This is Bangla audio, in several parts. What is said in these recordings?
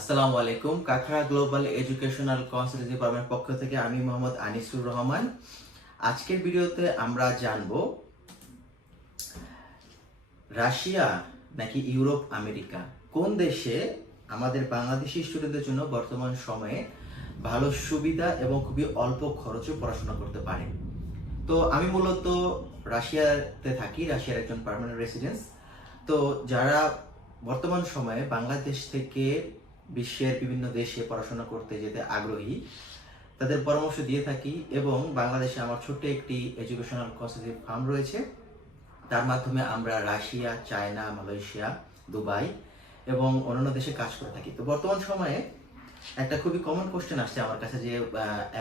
আসসালামু আলাইকুম। কাকড়া গ্লোবাল এডুকেশনাল কাউন্সিল ডিপার্টমেন্ট পক্ষ থেকে আমি মোহাম্মদ আনিসুর রহমান। আজকের ভিডিওতে আমরা জানব রাশিয়া নাকি ইউরোপ, আমেরিকা? কোন দেশে আমাদের বাংলাদেশি স্টুডেন্টদের জন্য বর্তমান সময়ে ভালো সুবিধা এবং খুবই অল্প খরচে পড়াশোনা করতে পারে? তো আমি মূলত রাশিয়াতে থাকি, রাশিয়ার একজন পার্মানেন্ট রেসিডেন্স তো যারা বর্তমান সময়ে বাংলাদেশ থেকে বিশ্বের বিভিন্ন দেশে পড়াশোনা করতে যেতে আগ্রহী। তাদের পরামর্শ দিয়ে থাকি এবং বাংলাদেশে আমার ছোট্ট একটি এডুকেশনাল কনসালটেন্ট ফার্ম রয়েছে। তার মাধ্যমে আমরা রাশিয়া, চায়না, মালয়েশিয়া, দুবাই এবং অন্যান্য দেশে কাজ করে থাকি। তো বর্তমান সময়ে একটা খুবই কমন কোশ্চেন আসছে আমার কাছে যে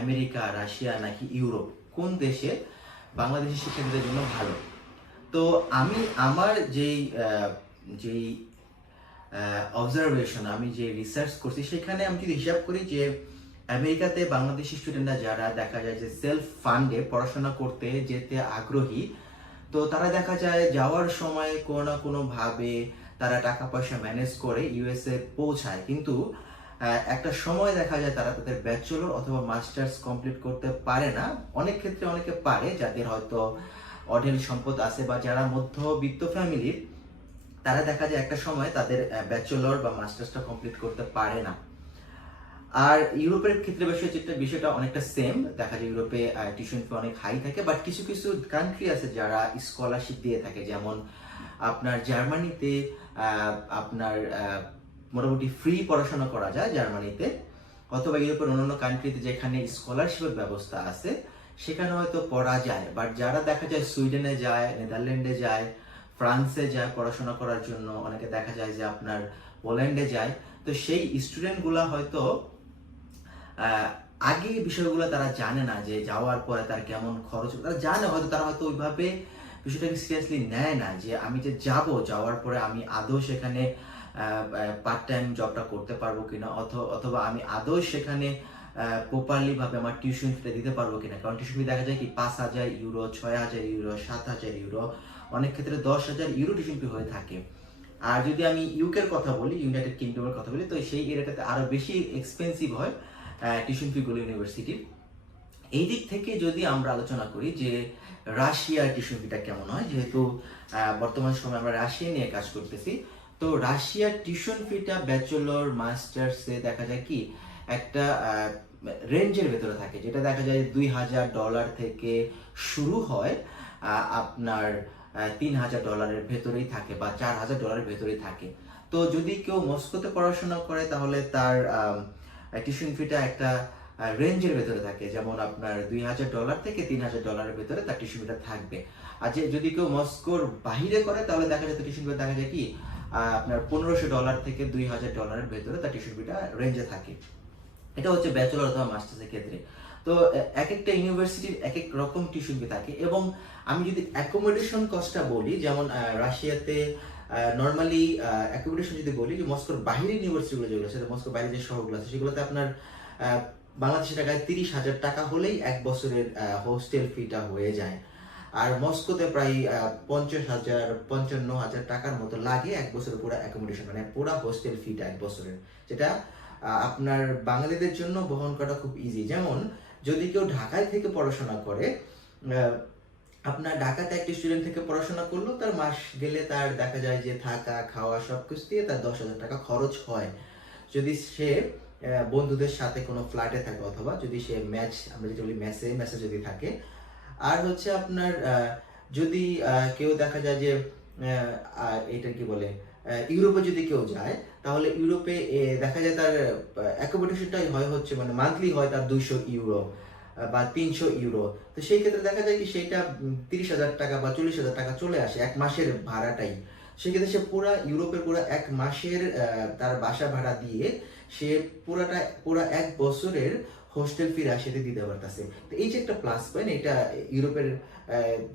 আমেরিকা, রাশিয়া নাকি ইউরোপ? কোন দেশে বাংলাদেশি শিক্ষার্থীদের জন্য ভালো? তো আমি আমার যেই যেই অবজারভেশন আমি যে রিসার্চ করছি, সেখানে আমি যদি হিসাব করি যে আমেরিকাতে বাংলাদেশি স্টুডেন্টরা যারা, দেখা যায় যে সেলফ ফান্ডে পড়াশোনা করতে যেতে আগ্রহী, তো তারা দেখা যায় যাওয়ার সময় কোনো না কোনো ভাবে তারা টাকা পয়সা ম্যানেজ করে ইউএসএ পৌঁছায়। কিন্তু একটা সময় দেখা যায় তারা তাদের ব্যাচেলর অথবা মাস্টার্স কমপ্লিট করতে পারে না। অনেক ক্ষেত্রে অনেকে পারে, যাদের হয়তো অঢেল সম্পদ আছে বা যারা মধ্যবিত্ত ফ্যামিলির তারা দেখা যায় একটা সময় তাদের ব্যাচেলর বা মাস্টার্সটা কমপ্লিট করতে পারে না। আর ইউরোপের ক্ষেত্রে বিষয় যেটা বিষয়টা অনেকটা সেম দেখা যায় ইউরোপে টিউশন ফি অনেক হাই থাকে বাট কিছু কিছু কান্ট্রি আছে যারা স্কলারশিপ দিয়ে থাকে। যেমন আপনার জার্মানিতে আপনার মোটামুটি ফ্রি পড়াশোনা করা যায় জার্মানিতে। অথবা ইউরোপের অন্যান্য কান্ট্রিতে যেখানে স্কলারশিপের ব্যবস্থা আছে, সেখানে হয়তো পড়া যায়। বাট যারা দেখা যায় সুইডেনে যায়, নেদারল্যান্ডে যায় ফ্রান্সে যায় পড়াশোনা করার জন্য অনেকে দেখা যায় যে আপনার পোল্যান্ডে যায়। তো সেই স্টুডেন্টগুলা হয়তো আগে বিষয়গুলো তারা জানে না যে যাওয়ার পরে তার কেমন খরচ তারা জানে হয়তো, তারা হয়তো ওইভাবে বিষয়টাকে সিরিয়াসলি নেয় না যে আমি যে যাব, যাওয়ার পরে আমি আদৌ সেখানে পার্ট টাইম জবটা করতে পারব কিনা, অথ- অথবা আমি আদৌ সেখানে প্রপারলি ভাবে আমার টিউশন ফিটা দিতে পারব কিনা। কারণ টিউশন দেখা যায় কি, পাঁচ হাজার ইউরো, ছয় হাজার ইউরো, সাত হাজার ইউরো অনেক ক্ষেত্রে দশ হাজার ইউরো টিউশন ফি হয়ে থাকে। আর যদি আমি ইউকের কথা বলি ইউনাইটেড কিংডমের কথা বলি, তো সেই এরিয়াটাতে আরও বেশি এক্সপেন্সিভ হয় টিউশন ফিগুলো ইউনিভার্সিটির এই দিক থেকে যদি আমরা আলোচনা করি যে রাশিয়ার টিউশন ফিটা কেমন হয়, যেহেতু বর্তমান সময়ে আমরা রাশিয়া নিয়ে কাজ করতেছি, তো রাশিয়ার টিউশন ফিটা ব্যাচেলর মাস্টার্সে দেখা যায় কি, একটা রেঞ্জের ভেতরে থাকে, যেটা দেখা যায় দুই হাজার ডলার থেকে শুরু হয় আপনার তিন হাজার ডলারের ভেতরেই থাকে বা চার হাজার ডলারের ভেতরেই থাকে। তো যদি কেউ মস্কোতে পড়াশোনা করে, তাহলে তার টিউশন ফিটা একটা রেঞ্জের ভেতরে থাকে। যেমন আপনার দুই হাজার ডলার থেকে তিন হাজার ডলারের ভেতরে তার টিউশন ফিটা থাকবে। আর যে, যদি কেউ মস্কোর বাহিরে করে, তাহলে দেখা যায় টিউশন ফি দেখা যায় কি আপনার পনেরোশো ডলার থেকে দুই হাজার ডলারের ভেতরে তার টিউশন ফিটা রেঞ্জে থাকে। এটা হচ্ছে ব্যাচেলর অথবা মাস্টার্সের ক্ষেত্রে। তো এক একটা ইউনিভার্সিটির এক এক রকম টিউশন থাকে এবং আমি যদি অ্যাকোমোডেশন কস্টটা বলি যেমন রাশিয়াতে নর্মালি অ্যাকোমোডেশন যদি বলি যে মস্কোর বাইরের ইউনিভার্সিটিগুলো যেগুলো আছে মস্কোর বাইরে যে শহরগুলো আছে সেগুলোতে আপনার আহ, বাংলাদেশি টাকায় তিরিশ হাজার টাকা হলেই এক বছরের হোস্টেল ফিটা হয়ে যায়। আর মস্কোতে প্রায় পঞ্চাশ হাজার পঞ্চান্ন হাজার টাকার মতো লাগে এক বছরের পুরো অ্যাকোমোডেশন মানে পুরো হোস্টেল ফিটা এক বছরের। যেটা আপনার বাঙালিদের জন্য বহন করা খুব ইজি যেমন যদি কেউ ঢাকায় থেকে পড়াশোনা করে আপনার ঢাকাতে একটি স্টুডেন্ট থেকে পড়াশোনা করল, তার মাস গেলে তার দেখা যায় যে থাকা, খাওয়া সব কিছু দিয়ে তার দশ হাজার টাকা খরচ হয়। যদি সে বন্ধুদের সাথে কোনো ফ্ল্যাটে থাকে অথবা যদি সে ম্যাচ আমরা যেটা বলি ম্যাচে ম্যাচে যদি থাকে। আর হচ্ছে আপনার যদি কেউ দেখা যায় যে এটা কি বলে ইউরোপে যদি কেউ যায় তাহলে ইউরোপে দেখা যায় তার অ্যাকোমোডেশনটাই হয় হচ্ছে মানে মান্থলি হয় তার দুইশো ইউরো বা তিনশো ইউরো। তো সেই ক্ষেত্রে দেখা যায় কি সেইটা তিরিশ হাজার টাকা বা চল্লিশ হাজার টাকা চলে আসে এক মাসের ভাড়াটাই। সেক্ষেত্রে সে পুরা ইউরোপের পুরো এক মাসের তার বাসা ভাড়া দিয়ে সে পুরাটা, পুরা এক বছরের হোস্টেল ফি রাশিয়াতে দিতে পারতেছে। তো এই যে একটা প্লাস পয়েন্ট এটা ইউরোপের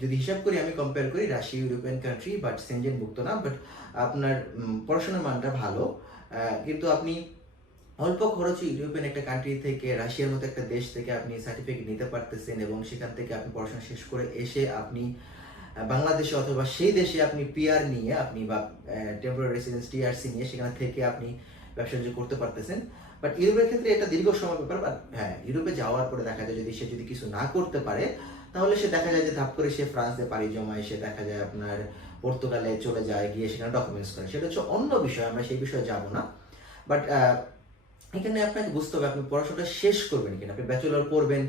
যদি হিসাব করি, আমি কম্পেয়ার করি, Russia, European country but Schengen মুক্ত না বাট আপনার পড়াশোনার মানটা ভালো। কিন্তু আপনি অল্প খরচে ইউরোপিয়ান একটা কান্ট্রি থেকে, রাশিয়ার মতো একটা দেশ থেকে আপনি সার্টিফিকেট নিতে পারতেছেন এবং সেখান থেকে আপনি পড়াশোনা শেষ করে এসে আপনি বাংলাদেশে অথবা সেই দেশে আপনি পিআর নিয়ে আপনি বা টেম্পোরারি রেসিডেন্স টিআরসি নিয়ে সেখানে থেকে আপনি ব্যবসা করতে পারতেছেন। বাট ইউরোপের ক্ষেত্রে এটা দীর্ঘ সময় ব্যাপার বাট হ্যাঁ ইউরোপে যাওয়ার পরে দেখা যায় যদি সে যদি কিছু না করতে পারে, তাহলে সে দেখা যায় যে ধাপ করে সে ফ্রান্সে পাড়ি জমায়, সে দেখা যায় আপনার পর্তুগালে চলে যায়, গিয়ে সেখানে ডকুমেন্টস করে। সেটা হচ্ছে অন্য বিষয়, আমরা সেই বিষয়ে যাব না। বাট এখানে আপনাকে বুঝতে হবে, আপনি পড়াশোনাটা শেষ করবেন কিনা, আপনি ব্যাচেলর করবেন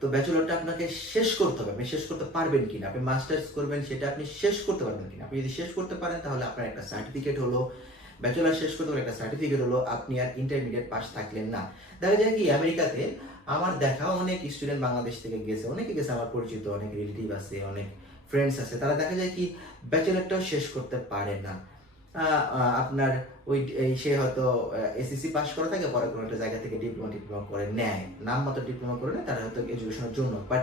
তো ব্যাচেলরটা আপনাকে শেষ করতে হবে, আপনি শেষ করতে পারবেন কিনা, আপনি মাস্টার্স করবেন, সেটা আপনি শেষ করতে পারবেন কিনা। আপনি যদি শেষ করতে পারেন, তাহলে আপনার একটা সার্টিফিকেট হলো ব্যাচেলর শেষ করতে একটা সার্টিফিকেট হলো, আপনি আর ইন্টারমিডিয়েট পাস থাকলেন না। দেখা যায় কি, আমেরিকাতে আমার দেখা অনেক স্টুডেন্ট বাংলাদেশ থেকে গেছে, অনেকে গেছে আমার পরিচিত, অনেক রিলেটিভ আছে, অনেক ফ্রেন্ডস আছে। তারা দেখা যায় কি ব্যাচেলরটাও শেষ করতে পারে না। আপনার ওই সে হয়তো এসএসসি পাস করা থাকে, পরে কোনো একটা জায়গা থেকে ডিপ্লোমা ডিপ্লোমা করে নেয়। নাম মতো ডিপ্লোমা করে নেয়, তারা হয়তো এডুকেশনের জন্য। বাট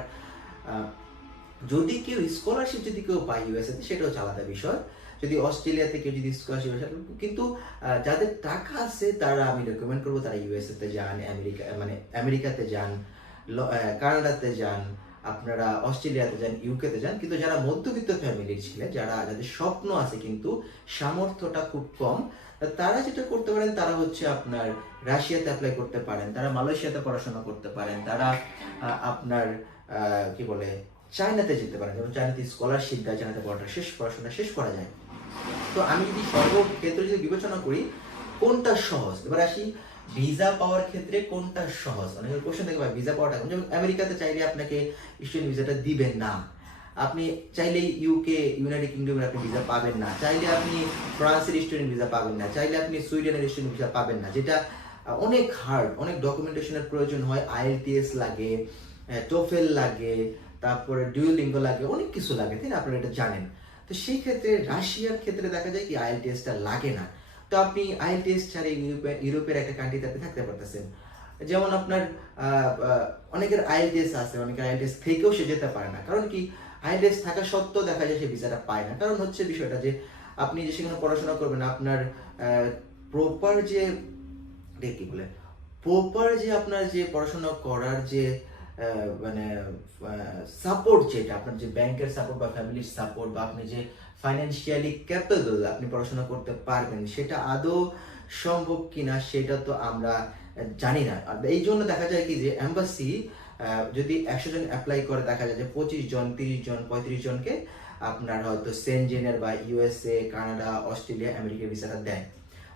যদি কেউ স্কলারশিপ যদি কেউ পায় ইউএসএ সেটাও আলাদা বিষয়। যদি অস্ট্রেলিয়াতে কেউ যদি স্কলারশিপ আসে কিন্তু যাদের টাকা আছে, তারা আমি রেকমেন্ড করব তারা ইউএসএ তে যান, আমেরিকা মানে আমেরিকাতে যান কানাডাতে যান, আপনারা অস্ট্রেলিয়াতে যান ইউকেতে যান, কিন্তু যারা মধ্যবিত্ত ফ্যামিলির ছিলেন যারা, যাদের স্বপ্ন আছে কিন্তু সামর্থ্যটা খুব কম তারা যেটা করতে পারেন, তারা হচ্ছে আপনার রাশিয়াতে অ্যাপ্লাই করতে পারেন, তারা মালয়েশিয়াতে পড়াশোনা করতে পারেন, তারা আপনার কি বলে, চায়নাতে যেতে পারেন যেমন চায়নাতে স্কলারশিপ দেয়, চায়নাতে পড়াটা শেষ, পড়াশোনা শেষ করা যায়। তো আমি যদি সর্বক্ষেত্রে যদি বিবেচনা করি, কোনটা সহজ? এবার আসি ভিসা পাওয়ার ক্ষেত্রে কোনটা সহজ? অনেকের কোশ্চেন দেখবে ভিসা পাওয়াটা যেমন আমেরিকাতে চাইলে আপনাকে স্টুডেন্ট ভিসাটা দিবেন না। আপনি চাইলে ইউকে ইউনাইটেড কিংডমের আপনি ভিসা পাবেন না। চাইলে আপনি ফ্রান্সের স্টুডেন্ট ভিসা পাবেন না। চাইলে আপনি সুইডেনের স্টুডেন্ট ভিসা পাবেন না। যেটা অনেক হার্ড অনেক ডকুমেন্টেশনের প্রয়োজন হয়। আইএলটিএস লাগে টোফেল লাগে, তারপরে ডুয়েলিঙ্গো লাগে, অনেক কিছু লাগে, তাই না? আপনারা এটা জানেন। তো সেই ক্ষেত্রে রাশিয়ার ক্ষেত্রে দেখা যায় কি আইএলটিএসটা লাগে না। তো আপনি আইএলটিএস ছাড়া ইউরোপে, ইউরোপের একটা কান্ট্রিতে আপনি থাকতে পারতেছেন। যেমন আপনার অনেকের আইএলটিএস আছে, অনেকের আইএলটিএস থেকেও সে যেতে পারে না। কারণ কি আইএলটিএস থাকা সত্ত্বেও দেখা যায় সে ভিসাটা পায় না। কারণ হচ্ছে বিষয়টা যে আপনি যে সেখানে পড়াশোনা করবেন, আপনার প্রপার যে কি বলে? প্রপার যে আপনার যে পড়াশোনা করার যে মানে সাপোর্ট যেটা, আপনার যে ব্যাংকের সাপোর্ট বা ফ্যামিলির সাপোর্ট বা আপনি যে ফাইন্যান্সিয়ালি ক্যাপেবল আপনি পড়াশোনা করতে পারবেন, সেটা আদৌ সম্ভব কিনা সেটা তো আমরা জানি না। আর এই জন্য দেখা যায় কি যে এম্বাসি যদি একশো জন অ্যাপ্লাই করে, দেখা যায় যে পঁচিশ জন, তিরিশ জন, পঁয়ত্রিশ জনকে আপনার হয়তো সেনজেনের বা ইউএসএ কানাডা অস্ট্রেলিয়া আমেরিকা ভিসাটা দেয়।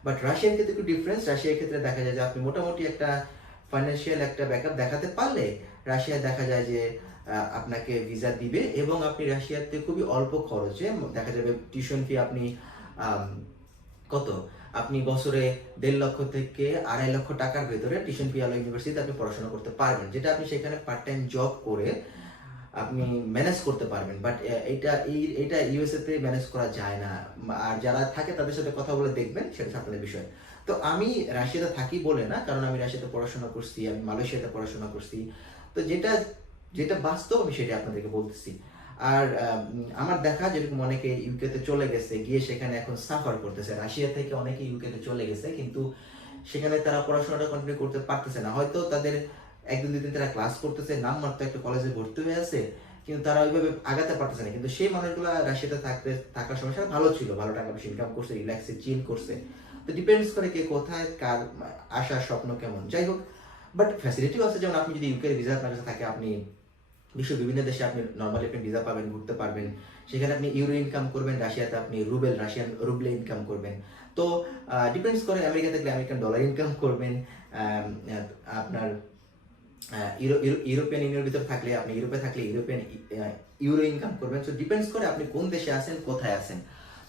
বাট রাশিয়ার ক্ষেত্রে একটু ডিফারেন্স রাশিয়ার ক্ষেত্রে দেখা যায় যে আপনি মোটামুটি একটা ফাইন্যান্সিয়াল একটা ব্যাকআপ দেখাতে পারলে রাশিয়ায় দেখা যায় যে আপনাকে ভিসা দিবে এবং আপনি রাশিয়াতে খুবই অল্প খরচে, দেখা যাবে টিউশন ফি আপনি কত? আপনি বছরে দেড় লক্ষ থেকে আড়াই লক্ষ টাকার ভেতরে টিউশন ফি আলো ইউনিভার্সিটিতে আপনি পড়াশোনা করতে পারবেন, যেটা আপনি সেখানে পার্ট টাইম জব করে আপনি ম্যানেজ করতে পারবেন। বাট এটা এটা ইউএসএ তে ম্যানেজ করা যায় না। আর যারা থাকে তাদের সাথে কথা বলে দেখবেন, সেটা আপনাদের বিষয়। তো আমি রাশিয়াতে থাকি বলে না, কারণ আমি রাশিয়াতে পড়াশোনা করছি, আমি মালয়েশিয়াতে পড়াশোনা করছি। তো যেটা যেটা বাস্তব আমি সেটা আপনাদেরকে বলতেছি। আর আমার দেখা যেরকম অনেকে ইউকেতে চলে গেছে, গিয়ে সেখানে এখন সাফার করতেছে। রাশিয়া থেকে অনেকে ইউকেতে চলে গেছে, কিন্তু সেখানে তারা পড়াশোনাটা কন্টিনিউ করতে পারতেছে না। হয়তো তাদের একদিন, দুদিন তারা ক্লাস করতেছে, নাম মাত্র একটা কলেজে ভর্তি হয়ে আছে, কিন্তু তারা ওইভাবে আগাতে পারতেছে না। কিন্তু সেই মানুষগুলো রাশিয়াতে থাকতে, থাকার সময় সেটা ভালো ছিল। ভালো টাকা পয়সা ইনকাম করছে রিল্যাক্সে চিল করছে। তো ডিপেন্ডস করে কে কোথায়, কার আশার স্বপ্ন কেমন। যাই হোক বাট ফ্যাসিলিটিও আছে যেমন আপনি যদি ইউকে ভিসা আপনার কাছে থাকে, আপনি বিশ্ব বিভিন্ন দেশে আপনি নর্মালি আপনি ভিসা পাবেন, ঘুরতে পারবেন। সেখানে আপনি ইউরো ইনকাম করবেন, রাশিয়াতে আপনি রুবেল, রাশিয়ান রুবলে ইনকাম করবেন। তো ডিপেন্ডস করে আমেরিকা থাকলে আমেরিকান ডলার ইনকাম করবেন। আপনার ইউরো- ইউরো- ইউরোপিয়ান ইউনিয়নের ভিতরে থাকলে, আপনি ইউরোপে থাকলে ইউরোপিয়ান ইউরো ইনকাম করবেন। সো ডিপেন্ডস করে আপনি কোন দেশে আছেন, কোথায় আছেন।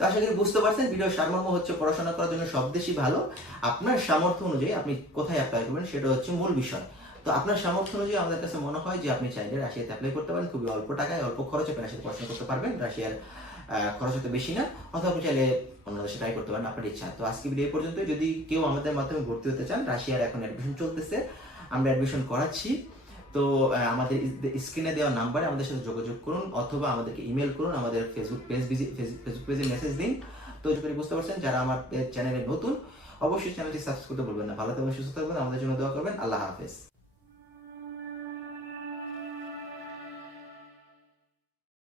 তো আশা করি বুঝতে পারছেন, ভিডিও সারমর্ম হচ্ছে পড়াশোনা করার জন্য সব দেশই ভালো। আপনার সামর্থ্য অনুযায়ী আপনি কোথায় অ্যাপ্লাই করবেন সেটা হচ্ছে মূল বিষয়। তো আপনার সামর্থ্য অনুযায়ী আমাদের কাছে মনে হয় যে আপনি চাইলে রাশিয়াতে অ্যাপ্লাই করতে পারেন, খুবই অল্প টাকায়, অল্প খরচে আপনি রাশিয়াতে পড়াশোনা করতে পারবেন। রাশিয়ার খরচ হতে বেশি না, অথবা আপনি চাইলে অন্য দেশে ট্রাই করতে পারেন, আপনার ইচ্ছা। তো আজকে ভিডিও পর্যন্ত যদি কেউ আমাদের মাধ্যমে ভর্তি হতে চান, রাশিয়ার এখন অ্যাডমিশন চলতেছে। আমরা অ্যাডমিশন করাচ্ছি। তো আমাদের স্ক্রিনে দেওয়া নাম্বারে আমাদের সাথে যোগাযোগ করুন অথবা আমাদেরকে ইমেল করুন, আমাদের ফেসবুক পেজ ফেসবুক পেজে মেসেজ দিন। তো যদি বুঝতে পারছেন, যারা আমার চ্যানেলে নতুন, অবশ্যই চ্যানেলটি সাবস্ক্রাইব করতে বলবেন না। ভালো থাকবেন, সুস্থ থাকবেন, আমাদের জন্য দোয়া করবেন। আল্লাহ হাফেজ।